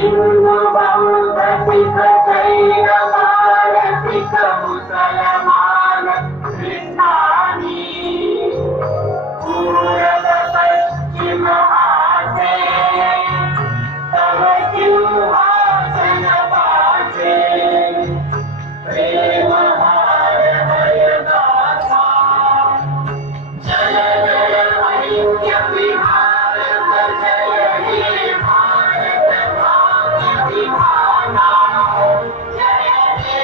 हिंदू बौद्ध शीख जैन पारसिक मुसलमान ख्रिस्तानी पूरब पश्चिम आसे तव सिंहासन पासे प्रेम हार भय गाथा जय जय ऐक्य विभारत जय हे भारत भाग्य विधाना जय हे